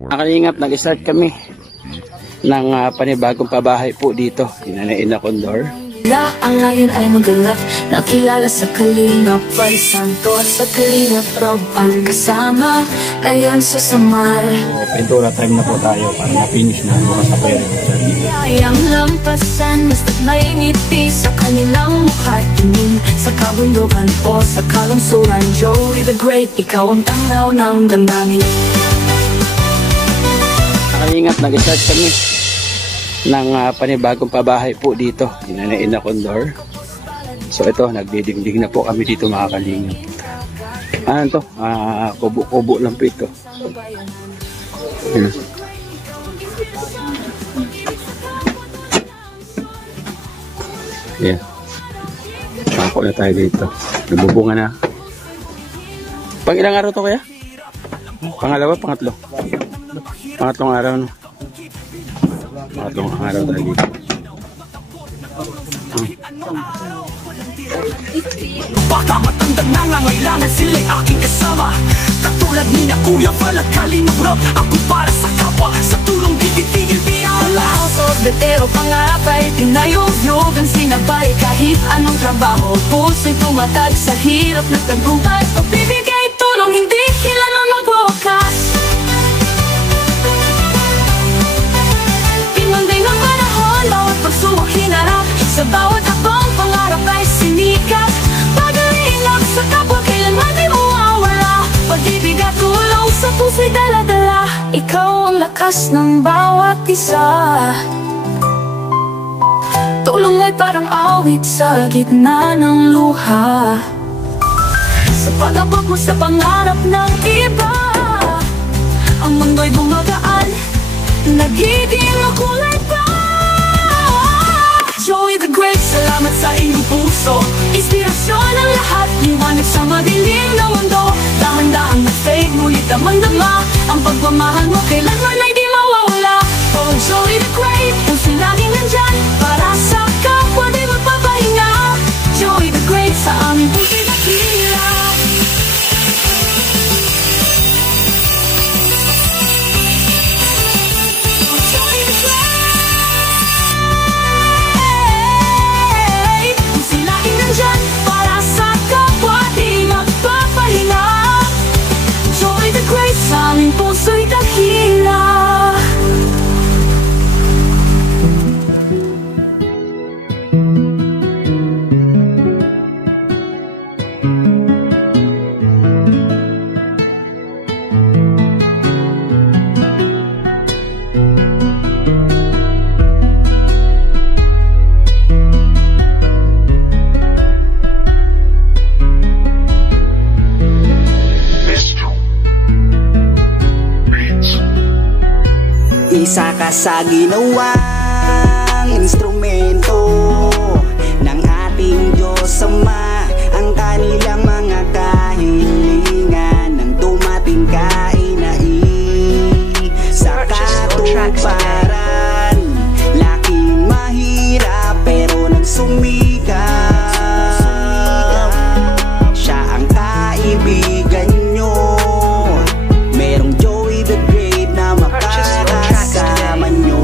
Nakalingap, nag-start kami ng panibagong pabahay po dito. Inanain na Condor. Ang ngayon ay magalap, nakilala sa Kalingap Val Santos sa Kalingap Rob ang kasama, ngayon sa Samar. So, pintura time na po tayo para ma-finish na bukas sa pera. Ang lampasan, basta't may ngiti sa kanilang mukha tingin sa kabundukan o sa kalungsuran. Joey the Great, ikaw ang tanglaw ng damdamin. Nakalingap, nag-start kami ng panibagong pabahay po dito. Inanain na Condor. So ito, nagdidingding na po kami dito mga kalingap. Ano to? Kubo-kubo lang po ito. Ayan. Sako na tayo dito. Nabubunga na. Pang ilang araw to kaya? Pangalawa, pangatlo? Pangatlong araw, no? Pangatlong araw tayo dito. Baka matanda na ngangailangan sila'y aking kasama. Katulad ni na Kuya Val at Kalingap Rob, ako para sa kapwa, sa tulong di titigil di alas. Sorbetero pangarap ay tinayog-yog ang sinabay kahit anong trabaho. Puso'y tumatag sa hirap na tagumpay, pagbibigay tulong hindi kailanman magwakas. Pinunday ng panahon, bawat pagsubok hinarap, sa bawat hakbang pangarap ay sinikat. Pag-alingap sa kapwa kailanman di mawawala, pag-ibig at tulong sa puso'y dala-dala. Ikaw ang lakas ng bawat isa, tulong ay parang awit sa gitna ng luha. Sa pag-abot mo sa pangarap ng iba, ang mundo'y bumagaan, nagiging makulay pa. Joey the Great, salamat sa iyong puso, inspirasyon ang lahat, liwanag sa madilim na mundo. Dahan-dahan na fade, ngunit damang-dama ang pagmamahal mo kailanman ay di mawawala. Oh Joey the Great, puso'y laging nandyan para sa kapwa di magpapahinga. Joey the Great, sa aming puso'y nakila. Sa aming puso'y dakila. Isa ka sa ginawang instrumento ng ating Diyos Ama, ang kanilang mga kahilingan nang dumating ka inai sa katuparan. Laking mahirap pero nagsumikap, siya ang kaibigan nyo. Merong Joey the Great na makakasama nyo.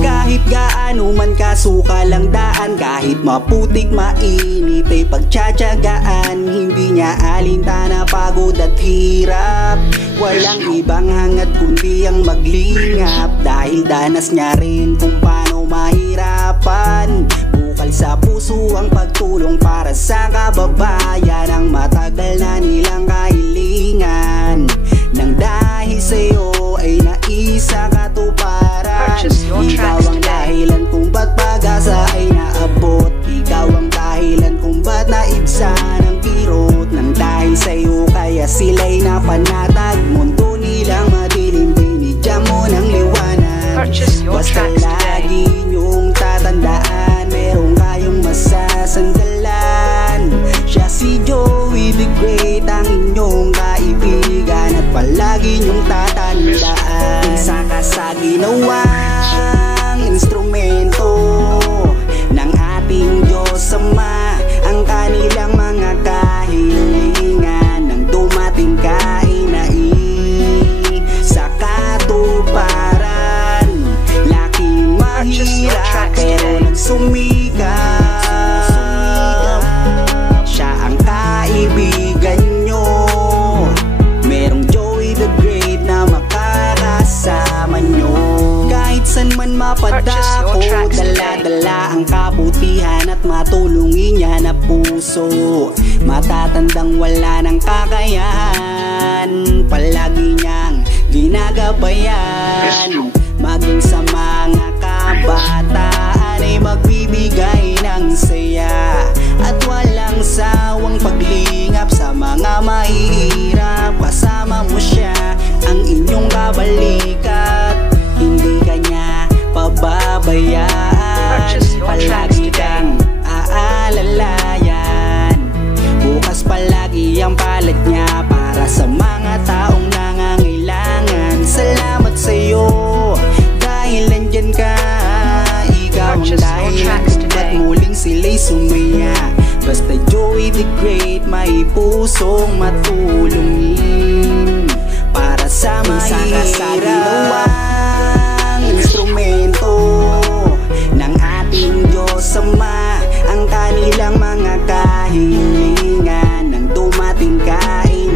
Kahit gaano man kasukal ang daan, kahit maputik mainit ay pagtsatsagaan, hindi niya alintana pagod at hirap. Walang ibang hangad kundi ang maglingap, dahil danas niya rin kung paano mahirapan. Bukal sa puso ang pagtulong para sa kababayan, ang matagal na nilang kahilingan, nang dahil sa'yo ay naisa katuparan. Ikaw ang dahilan kung ba't pag-asa ay naabot, ikaw ang dahilan kung ba't naibsa ng kirot. Nang dahil sa'yo kaya sila'y napanatag, mundo nilang madilim, binigyan mo ng liwanag. Basta lagi niyong tatandaan, meron kayong masasandalan. Siya si Joey the Great, ang inyong kaibigan, at palagi niyong tatandaan. Isa ka sa ginawang instrumento ng ating Diyos Ama, ang kanilang mga kahilingan nang dumating ka inai sa katuparan. mapadako. Dala-dala ang kabutihan at matulungin niya na puso. Matatandang wala ng kakayahan, palagi niyang ginagabayan. Maging sa mga kabataan ay magbibigay ng saya at walang sawang paglingap sa mga mahihirap. Kasama mo siya, ang inyong babalikat, hindi kanya pababayaan. Palagi kang aalalayan, bukas palagi ang palad niya para sa mga taong nangangailangan. Salamat sa'yo dahil nandyan ka, ikaw ang dahilan kung ba't muling sila'y sumaya. Basta Joey the Great, may pusong matulungin para sa mahirap. Instrumento ng ating Diyos Ama, ang kanilang mga kahilingan nang dumating ka ay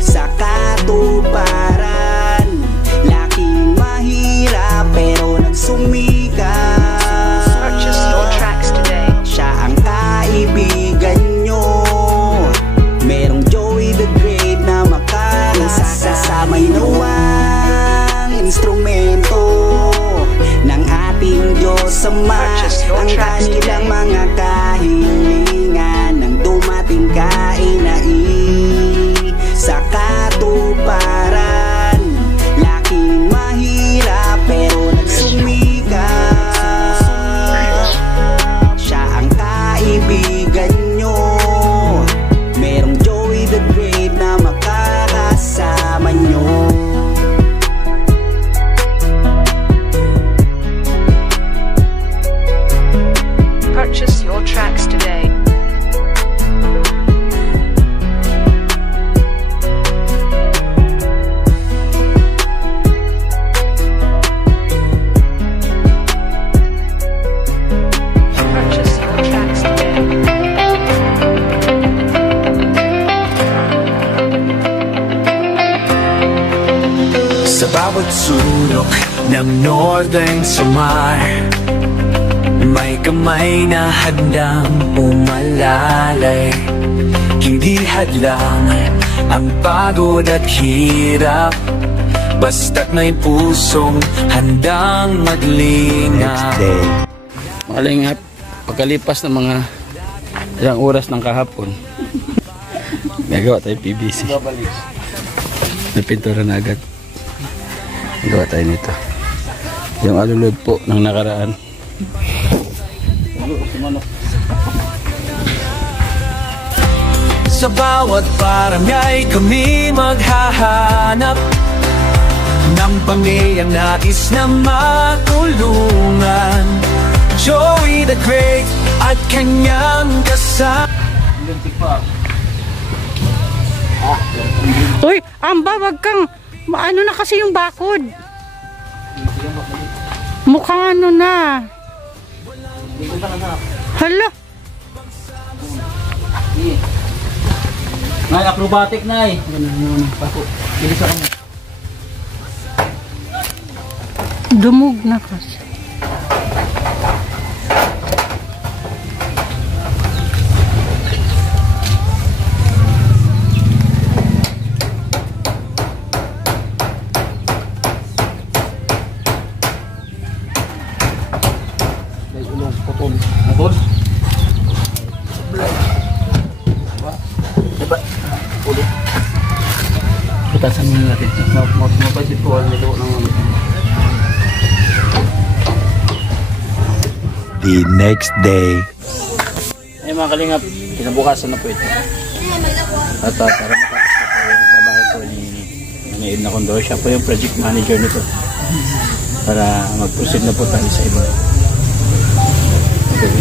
sa katuparan. Laking mahirap pero nagsumikat. Purchase your tracks today. Siya ang kaibigan nyo. Merong Joey the Great na makakasama. Inuwang instrumento ng ating Diyos Ama, ang kanilang mga kahilingan nang dumating ka ay sa katuparan. Laking mahirap pero nagsumikat. Siya ang kaibigan nyo. Merong Joey the Great na makakasama nyo. Purchase your tracks today. Purchase your tracks today. Sa bawat sulok ng Northern Samar, may kamay na handang umalalay. Hindi hadlang ang pagod at hirap, basta't may pusong handang maglingap. Malingap, pagkalipas ng mga ilang oras ng kahapon, nagawa tayo PVC. May pintura na agad. Nagawa tayo nito. Yung alulod po ng nakaraan. Sa bawat barangay kami maghahanap ng pamilyang nais na matulungan. Joey the Great at kanyang kasama. Uy, Amba, wag kang, ano na kasi yung bakod. Mukhang ano na. Hala. Nay, acrobatic, Nay. Bilis ako na. Dumug na kasi. Motor? Putasan muna natin. Mapasit po ang nito ng The next day. ay mga kalingap, kinabukasan na po ito. At para matapos na po yung trabaho po ni Edna Condor. Siya po yung project manager nito. Para mag-proceed na po tayo sa iba. Okay.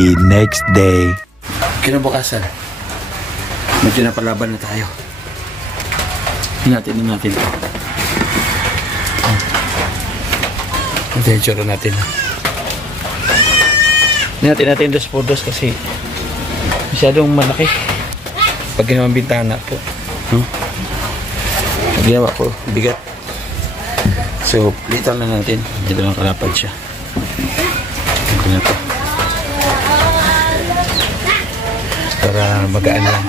The next day. Kinabukasan, medyo napalaban na tayo. Hinatin natin ito. Ito yung tsura natin. Hinatin natin dos por dos kasi masyadong malaki. Pag ginawang bintana po. Ginawa ko, bigat. So, litan na natin. Ito lang kalapad siya. Ito na ito. Para magaan lang.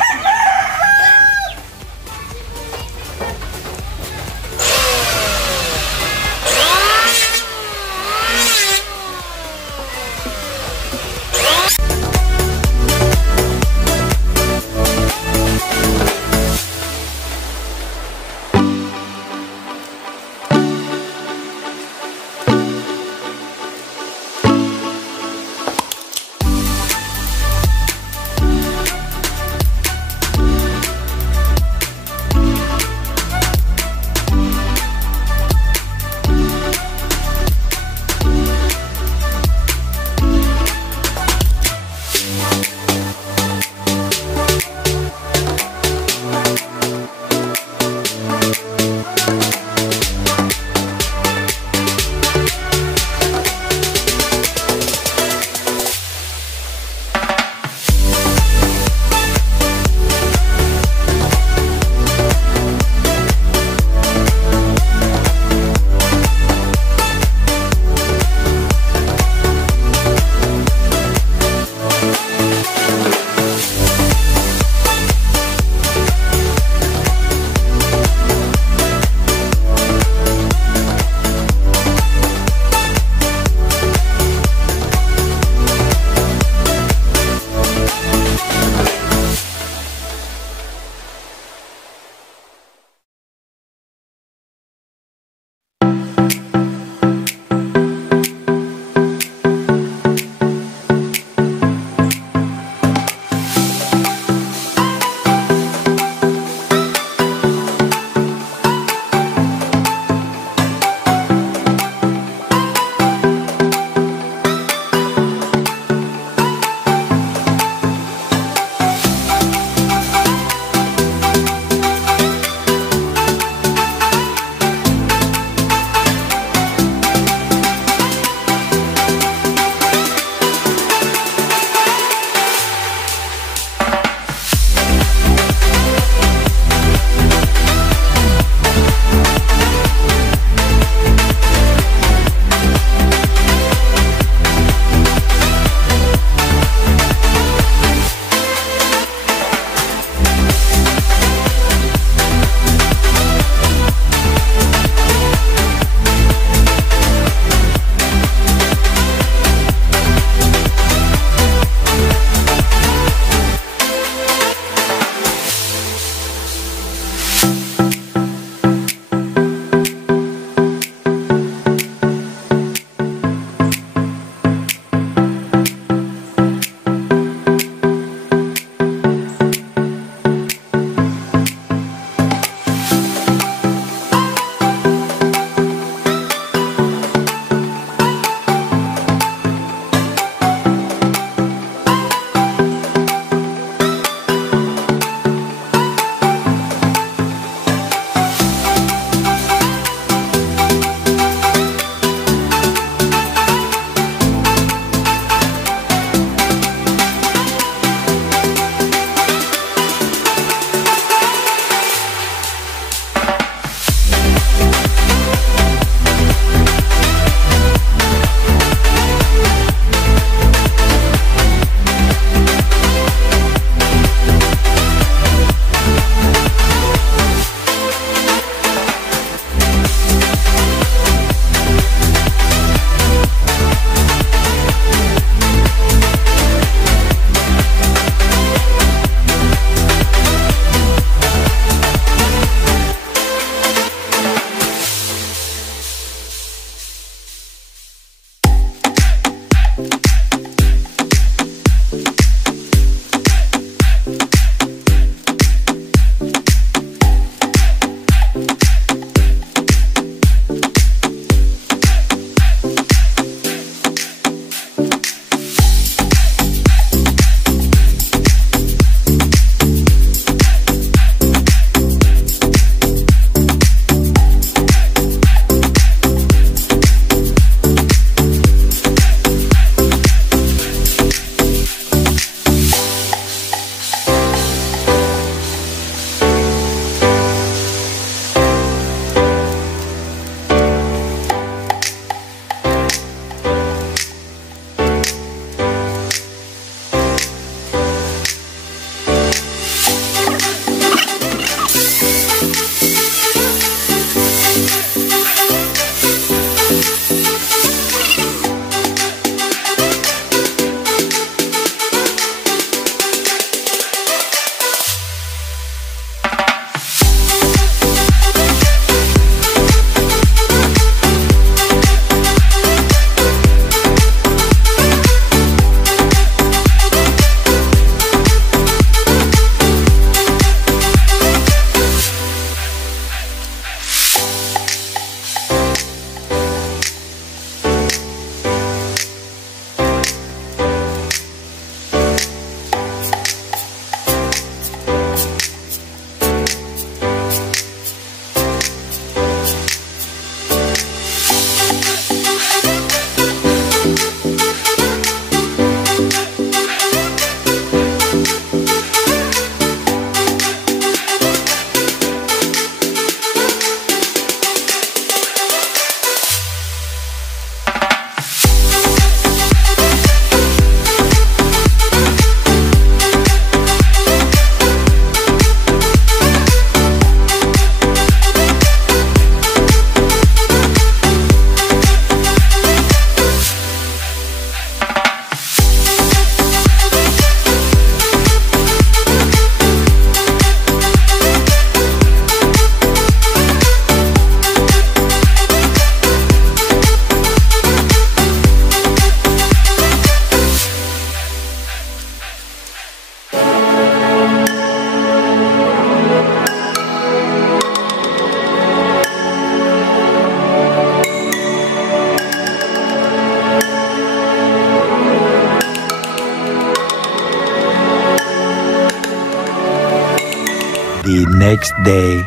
the next day.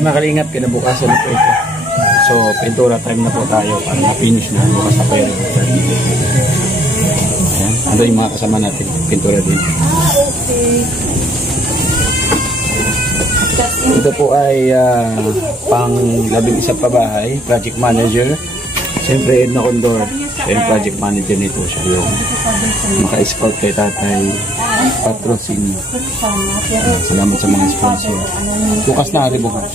Makalingap, kinabukasan na po ito. So, pintura time na po tayo para na-finish na. Bukas na po yan. Ayan. Ando yung mga kasama natin. Pintura din. Ito po ay pang 11 pa bahay. Project manager. Siyempre, Edna Condor. Siya yung project manager nito. Siya yung maka-scout kay Tatay Patrocinio. Salamat sa mga sponsor. Bukas na rin bukas.